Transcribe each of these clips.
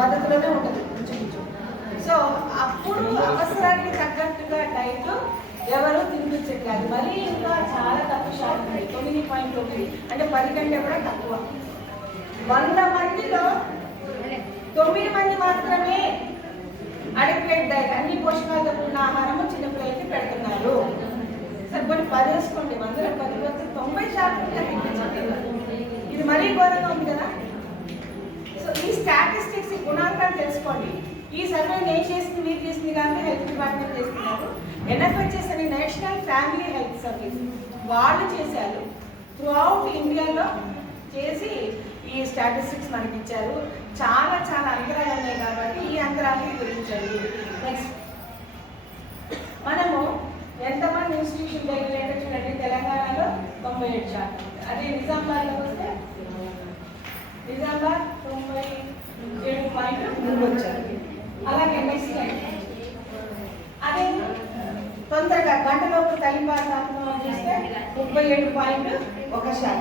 పద్ధతిలోనే ఉంటుంది కొంచెం. సో అప్పుడు అవసరానికి తగ్గట్టుగా డైట్ ఎవరు తినిపించట్లేదు. మరీ ఇంకా చాలా తక్కువ శాతం ఉంది, 9.9, అంటే 10 కంటే కూడా తక్కువ. 100 మందిలో 9 మంది మాత్రమే అడిక్వేట్ డైట్, అన్ని పోషకాలతో కూడిన ఆహారము చిన్నపిల్లలకి పెడుతున్నారు. సరే కొన్ని 10 వేసుకోండి, 100లో 10 వస్తే 90% ఇది మరీ ఘోరంగా ఉంది కదా. సో ఈ స్టాటిస్టిక్స్, ఈ గుణాంకాలు తెలుసుకోండి. ఈ సర్వే నేను చేసింది, మీరు చేసింది కానీ హెల్త్ డిపార్ట్మెంట్ చేస్తున్నారు. NFHS అని నేషనల్ ఫ్యామిలీ హెల్త్ సర్వీస్ వాళ్ళు చేశారు. త్రూ అవుట్ ఇండియాలో చేసి ఈ స్టాటిస్టిక్స్ మనకి ఇచ్చారు. చాలా చాలా అంతరాలు ఉన్నాయి కాబట్టి ఈ అంతరాలని గురించండి. నెక్స్ట్ మనము ఎంతమంది ఇన్స్టిట్యూషన్ దగ్గర చూడండి, తెలంగాణలో 97%. అదే నిజామాబాద్లో వస్తే నిజామాబాద్ 97.3 వచ్చారు. అలాగే నెక్స్ట్ అదే తొందరగా గంటలోపు తల్లిపాల చూస్తే 37.1%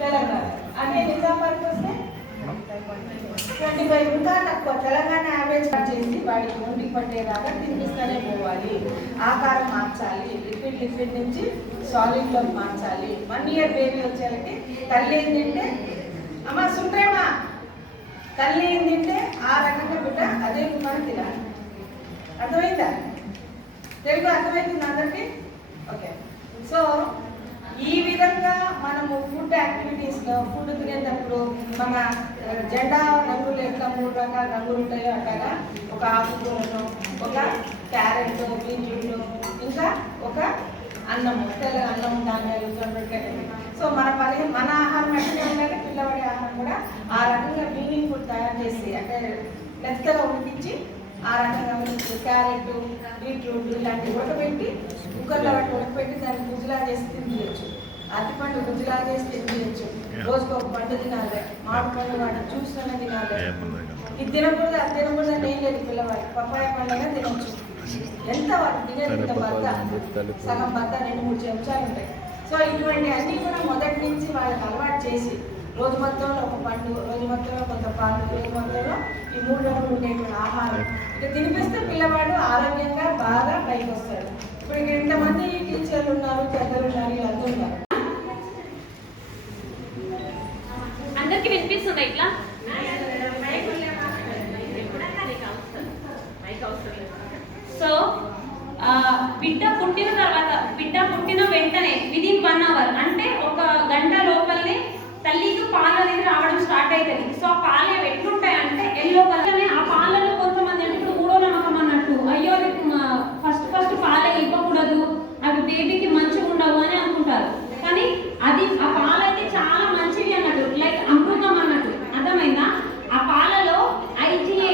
తెలంగాణ. అదే నిజామాబాద్కి వస్తే 25, ఇంకా తక్కువ. తెలంగాణ యావరేజ్ చేసి వాడికి ఒంటికి పట్టేలాగా తినిపిస్తూనే పోవాలి. ఆకారం మార్చాలి, లిక్విడ్ నుంచి సాలిడ్లోకి మార్చాలి. 1 ఇయర్ బేబీ వచ్చేళ్ళకి తల్లి ఏంటంటే అమ్మ సుంట్రేమా, తల్లి ఏంటంటే ఆ రకంగా బిడ్డ అదే మనం తినాలి. అర్థమైందా? తెలుగు అర్థమవుతుంది అందరికీ? ఓకే. సో ఈ విధంగా మనము ఫుడ్ యాక్టివిటీస్లో ఫుడ్ తినేటప్పుడు మన జెండా రంగులు ఎట్లా 3 రకాల రంగులు ఉంటాయో అట్లాగా ఒక ఆకుకూరను, ఒక క్యారెట్, బీట్రూట్, ఇంకా ఒక అన్నము, తెల్ల అన్నం, ధాన్యాలు, జొన్నలు. సో మన ఆహారం ఎట్లా ఉండాలి, పిల్లవాడి ఆహారం కూడా ఆ రకంగా మీనింగ్ఫుల్ తయారు చేసి, అంటే మెత్తగా ఉడికించి ఆ రకంగా క్యారెట్, బీట్రూట్ ఇలాంటివి ఉడకబెట్టి కుక్కర్లో ఉడకబెట్టి దాన్ని గుజ్జులా చేసి తినిపించచ్చు. అరటిపండు గుజ్జులా చేసి తినిపించచ్చు. రోజుకు ఒక పండు తినాలి, మామిడి పండు వాడు జ్యూస్లోనే తినాలి. ఇది తినకూడదు, అది తినకూడదు అని ఏం లేదు. పిల్లవాడు పప్పాయ పండుగ తినచ్చు. ఎంత వాడు తినేది ఇంత బద్ద, సగం బద్ద 2-3 చెంచాలు ఉంటాయి. సో ఇటువంటి అన్నీ కూడా మొదటి నుంచి వాళ్ళకి అలవాటు చేసి రోజు మొత్తంలో ఒక పండు, రోజు మొత్తంలో కొంత పాలు, రోజు మొత్తంలో ఈ 3 రంగులు ఉండేటువంటి ఆహారం ఇక తినిపిస్తే పిల్లవాడు ఆరోగ్యంగా బాగా పైకి వస్తాడు. ఇప్పుడు ఇక్కడ ఇంతమంది టీచర్లు ఉన్నారు, పెద్దలు ఉన్నారు, వీళ్ళందరూ ఉన్నారు. అందరికి వినిపిస్తుంది ఇట్లా? సో బిడ్డ పుట్టిన వెంటనే విదిన్ 1 అవర్, అంటే 1 గంట లోపలనే తల్లికి పాలు అనేది రావడం స్టార్ట్ అవుతుంది. సో ఆ పాలు ఎట్లుంటాయంటే ఎల్లో కలర్. ఆ పాలలో కొంతమంది అంటే ఇప్పుడు మూడో నమ్మకం అన్నట్టు, అయ్యో ఫస్ట్ పాలు ఇవ్వకూడదు, అవి బేబీకి మంచిగా ఉండవు అని అనుకుంటారు. కానీ అది ఆ పాలు అయితే చాలా మంచివి అన్నట్టు, లైక్ అమృతం అన్నట్టు. అర్థమైందా? ఆ పాలలో IgA,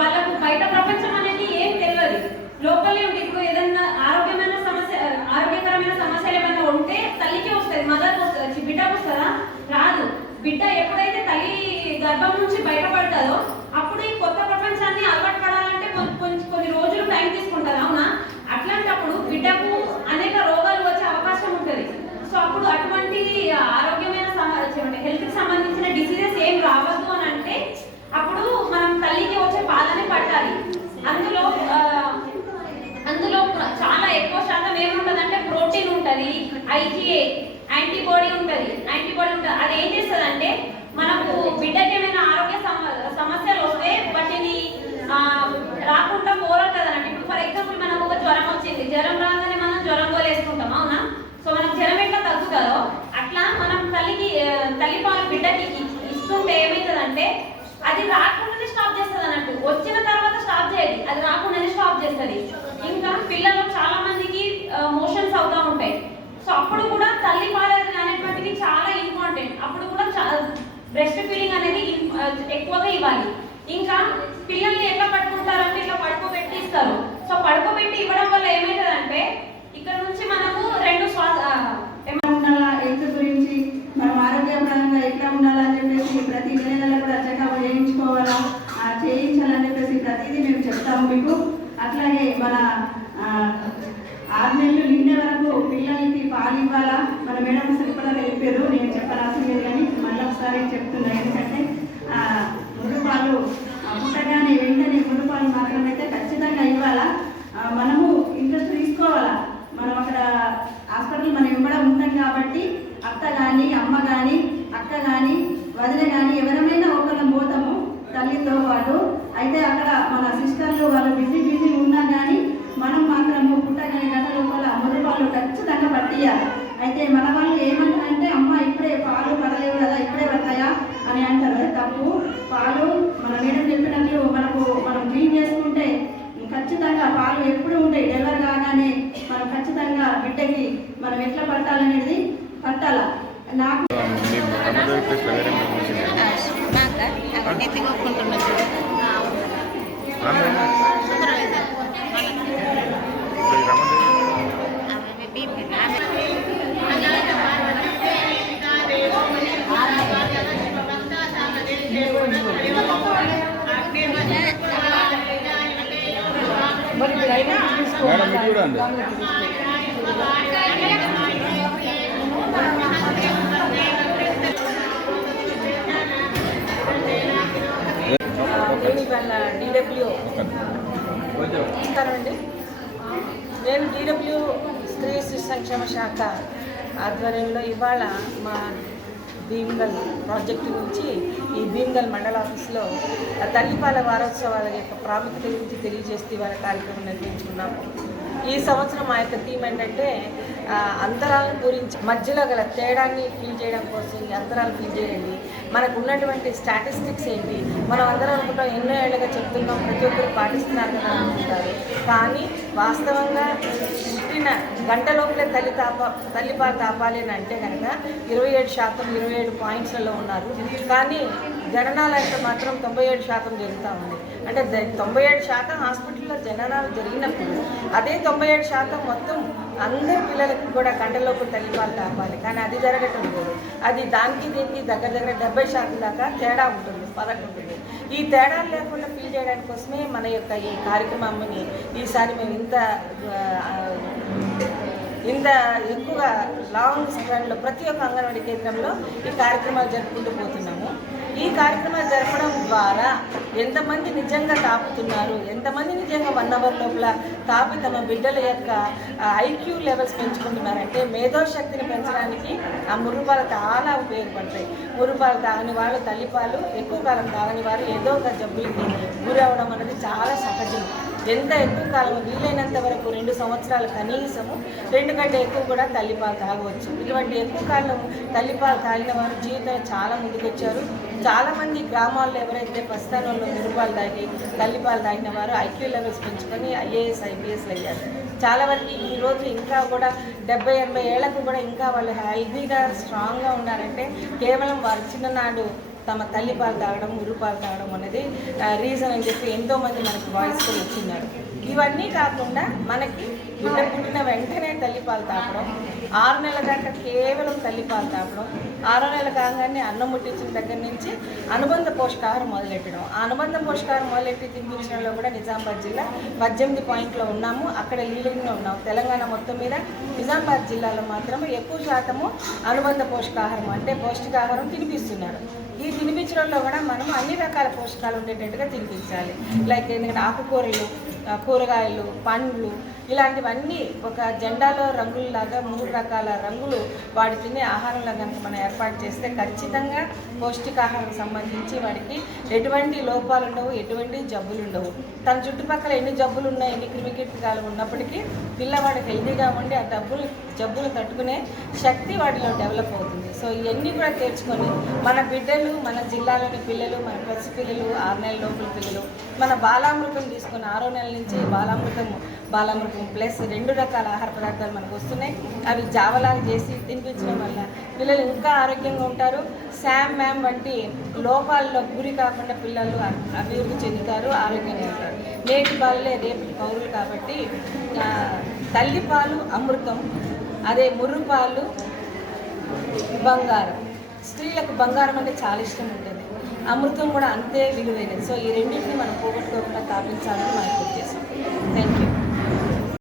వాళ్ళకు బయట ప్రపంచం అనేది ఏం తెలియదు, లోపలే ఉంది. ఇప్పుడు ఏదన్నా ఆరోగ్యకరమైన సమస్యలు ఏమైనా ఉంటే తల్లికి వస్తుంది, మదర్కి వస్తుంది, బిడ్డకు వస్తుందా? రాదు. బిడ్డ ఎప్పుడైతే తల్లి గర్భం నుంచి బయటపడతారో అప్పుడు ఈ కొత్త ప్రపంచాన్ని అలవాటు పడాలంటే కొన్ని రోజులు టైం తీసుకుంటారు, అవునా? అట్లాంటప్పుడు బిడ్డకు అనేక రోగాలు వచ్చే అవకాశం ఉంటుంది. సో అప్పుడు అటువంటి ఆరోగ్యమైన హెల్త్కి సంబంధించిన డిసీజెస్ ఏం రావద్దు అని అంటే అప్పుడు మనం తల్లికి వచ్చే పాలనే పట్టాలి. అందులో చాలా ఎక్కువ శాతం ఏముంటుంది అంటే ప్రోటీన్ ఉంటుంది, IgA, యాంటీబాడీ ఉంటుంది. అది ఏం చేస్తుంది అంటే మనకు బిడ్డకి ఏమైనా ఆరోగ్య సమస్యలు వస్తే వాటిని రాకుండా పోరాడుతుంది అన్నట్టు. ఇప్పుడు ఫర్ ఎగ్జాంపుల్ మనకు ఒక జ్వరం వచ్చింది, జ్వరం రాగానే మనం జ్వరం గోలేసుకుంటాం, అవునా? సో మనకు జ్వరం ఎట్లా తగ్గుతుందో అట్లా మనం తల్లిపాలు బిడ్డకి ఇస్తుంటే ఏమవుతుందంటే అది రాకుండానే స్టాప్ చేస్తుంది అన్నట్టు. వచ్చిన తర్వాత స్టాప్ చేయదు, అది రాకుండానే స్టాప్ చేస్తుంది. ఇంకా పిల్లలు చాలా మందికి మోషన్స్ అవుతూ ఉంటాయి. సో అప్పుడు కూడా తల్లిపాలు అనేటువంటిది చాలా ఇంపార్టెంట్. అప్పుడు కూడా బ్రెస్ట్ ఫీడింగ్ అనేది ఎక్కువగా ఇవ్వాలి. ఇంకా పిల్లల్ని ఎట్లా పట్టుకుంటారంటే ఇట్లా పడుకోబెట్టి ఇస్తారు. సో పడుకోబెట్టి ఇవ్వడం వల్ల ఏమవుతుందంటే ఇక్కడ నుంచి మనకు 2 హెల్త్ గురించి మనం ఆరోగ్యపరంగా ఎట్లా ఉండాలని చెప్పేసి ప్రతి నెల కూడా చెకప్ చేయించుకోవాలా, చేయించాలని చెప్పేసి ప్రతిదీ మేము చెప్తాము మీకు. అట్లాగే మన 6 నెలలు నిండే వరకు పిల్లలకి పాలు ఇవ్వాలా. మన మేడం సరిపడా చెప్పారు, నేను చెప్పరాల్సింది కానీ మళ్ళీ ఒకసారి చెప్తున్నా. ఎందుకంటే మురుగు పాలు ఇవ్వాలి. అయితే మన వాళ్ళు ఏమంటారంటే అమ్మ ఇప్పుడే పాలు పడలేవు కదా, ఇప్పుడే పడతాయా అని అంటారు. అది తప్పు. పాలు మన మేడం చెప్పినట్లు మనం క్లీన్ చేసుకుంటే ఖచ్చితంగా పాలు ఎప్పుడు ఉంటాయి. డెలివరీ కాగానే మనం ఖచ్చితంగా బిడ్డకి మనం ఎట్లా పట్టాలనేది పట్టాల. నాకు నేను DW స్త్రీ శిశు సంక్షేమ శాఖ ఆధ్వర్యంలో ఇవాళ మా భీమ్గల్ ప్రాజెక్టు నుంచి ఈ భీమ్గల్ మండల ఆఫీస్లో తల్లిపాల వారోత్సవాల యొక్క ప్రాముఖ్యత గురించి తెలియజేస్తూ ఇవాళ కార్యక్రమం నిర్వహించుకున్నాము. ఈ సంవత్సరం మా యొక్క థీమ్ ఏంటంటే అంతరాల గురించి, మధ్యలో గల తేడాన్ని ఫీల్ చేయడం కోసం ఈ అంతరాలు ఫీల్ చేయండి, మనకు ఉన్నటువంటి స్టాటిస్టిక్స్ ఏంటి. మనం అందరం అనుకుంటాం ఎన్నో ఏళ్ళుగా చెప్తున్నాం, ప్రతి ఒక్కరు పాటిస్తున్నారు కదా అనుకుంటారు. కానీ వాస్తవంగా పుట్టిన గంట లోపలే తల్లిపాలు తాపాలి అని అంటే కనుక 27%, 27 పాయింట్స్లలో ఉన్నారు. కానీ జననాలు అంటే మాత్రం 97% జరుగుతూ ఉంది. అంటే 97% హాస్పిటల్లో జననాలు జరిగినప్పుడు అదే 97% మొత్తం అందరి పిల్లలకి కూడా గంటలోపు తల్లిపాలు తాపాలి. కానీ అది జరగటం లేదు. అది దానికి దీనికి దగ్గర 70% దాకా తేడా ఉంటుంది, ఫరక్ ఉంటుంది. ఈ తేడాలు లేకుండా ఫీల్ చేయడానికి కోసమే మన యొక్క ఈ కార్యక్రమాన్ని ఈసారి మేము ఇంత ఎక్కువగా లాంగ్ స్ప్రెడ్లో ప్రతి ఒక్క అంగన్వాడీ కేంద్రంలో ఈ కార్యక్రమాలు జరుపుకుంటూ పోతున్నాము. ఈ కార్యక్రమాలు జరపడం ద్వారా ఎంతమంది నిజంగా తాపుతున్నారు, ఎంతమంది నిజంగా 1 అవర్ లోపల తాపి తమ బిడ్డల యొక్క IQ లెవెల్స్ పెంచుకుంటున్నారంటే మేధోశక్తిని పెంచడానికి ఆ ముర్రుపాలు చాలా ఉపయోగపడతాయి. ముర్రుపాలు తాగని వాళ్ళు, తల్లిపాలు ఎక్కువ కాలం తాగని వారు ఏదో ఒక జబ్బులకి గురి అవ్వడం అనేది చాలా సహజం. ఎంత ఎక్కువ కాలం వీలైనంత వరకు 2 సంవత్సరాలు కనీసము 2 కంటే ఎక్కువ కూడా తల్లిపాలు తాగవచ్చు. ఇటువంటి ఎక్కువ కాలం తల్లిపాలు తాగిన వారు జీవితంలో చాలా ముందుకొచ్చారు. చాలామంది గ్రామాల్లో ఎవరైతే ప్రస్థానంలో మురుపాలు తాగి తల్లిపాలు తాగిన వారు IQ లెవెల్స్ పెంచుకొని IAS, IPSలు అయ్యారు. చాలా వరకు ఈరోజు ఇంకా కూడా 70-80 ఏళ్లకు కూడా ఇంకా వాళ్ళు హెల్దీగా స్ట్రాంగ్గా ఉన్నారంటే కేవలం వారి చిన్ననాడు తమ తల్లిపాలు తాగడం, మురుపాలు తాగడం అనేది రీజన్ అని చెప్పి ఎంతోమంది మనకు వాయిస్ కూడా ఇచ్చిన్నారు. ఇవన్నీ కాకుండా మనకి బిడ్డ పుట్టిన వెంటనే తల్లిపాలు తాపడం, 6 నెలల దాకా కేవలం తల్లిపాలు తాపడం, 6వ నెల కాగానే అన్నం ముట్టించిన దగ్గర నుంచి అనుబంధ పోషకాహారం మొదలెట్టడం. ఆ అనుబంధ పోషకాహారం మొదలెట్టి తినిపించడంలో కూడా నిజామాబాద్ జిల్లా 18 పాయింట్లో ఉన్నాము. అక్కడ లీడింగ్లో ఉన్నాము. తెలంగాణ మొత్తం మీద నిజామాబాద్ జిల్లాలో మాత్రం ఎక్కువ శాతము అనుబంధ పోషకాహారం అంటే పౌష్టికాహారం తినిపిస్తున్నారు. ఈ తినిపించడంలో కూడా మనం అన్ని రకాల పోషకాలు ఉండేటట్టుగా తినిపించాలి. లైక్ ఎందుకంటే ఆకుకూరలు, కూరగాయలు, పండ్లు ఇలాంటివన్నీ ఒక జెండాలో రంగుల్లాగా 3 రకాల రంగులు వాడి తినే ఆహారంలో కనుక మనం ఏర్పాటు చేస్తే ఖచ్చితంగా పౌష్టికాహారం సంబంధించి వాడికి ఎటువంటి లోపాలు ఉండవు, ఎటువంటి జబ్బులు ఉండవు. తన చుట్టుపక్కల ఎన్ని జబ్బులు ఉన్నాయి, ఎన్ని క్రిమికీటకాలు ఉన్నప్పటికీ పిల్లవాడు హెల్తీగా ఉండి ఆ జబ్బులు తట్టుకునే శక్తి వాడిలో డెవలప్ అవుతుంది. సో ఇవన్నీ కూడా తెచ్చుకొని మన బిడ్డలు, మన జిల్లాలోని పిల్లలు, మన పసి పిల్లలు, 6 నెలల లోపల పిల్లలు మన బాలామృతం తీసుకుని 6వ నెల నుంచి బాలామృతం ప్లస్ 2 రకాల ఆహార పదార్థాలు మనకు వస్తున్నాయి. అవి జావలాగా చేసి తినిపించడం వల్ల పిల్లలు ఇంకా ఆరోగ్యంగా ఉంటారు. శామ్ మ్యామ్ వంటి లోపాల్లో గురి కాకుండా పిల్లలు అభివృద్ధి చెందుతారు, ఆరోగ్యంగా ఉంటారు. నేటి పాలలే రేపు పౌరులు కాబట్టి తల్లిపాలు అమృతం, అదే ముర్రుపాలు బంగారం. స్త్రీలకు బంగారం అంటే చాలా ఇష్టం ఉంటుంది, అమృతం కూడా అంతే విలువైనది. సో ఈ రెండింటిని మనం పోగొట్టుకోకుండా తాపించాలని మనకు ఉద్దేశం. Thank you.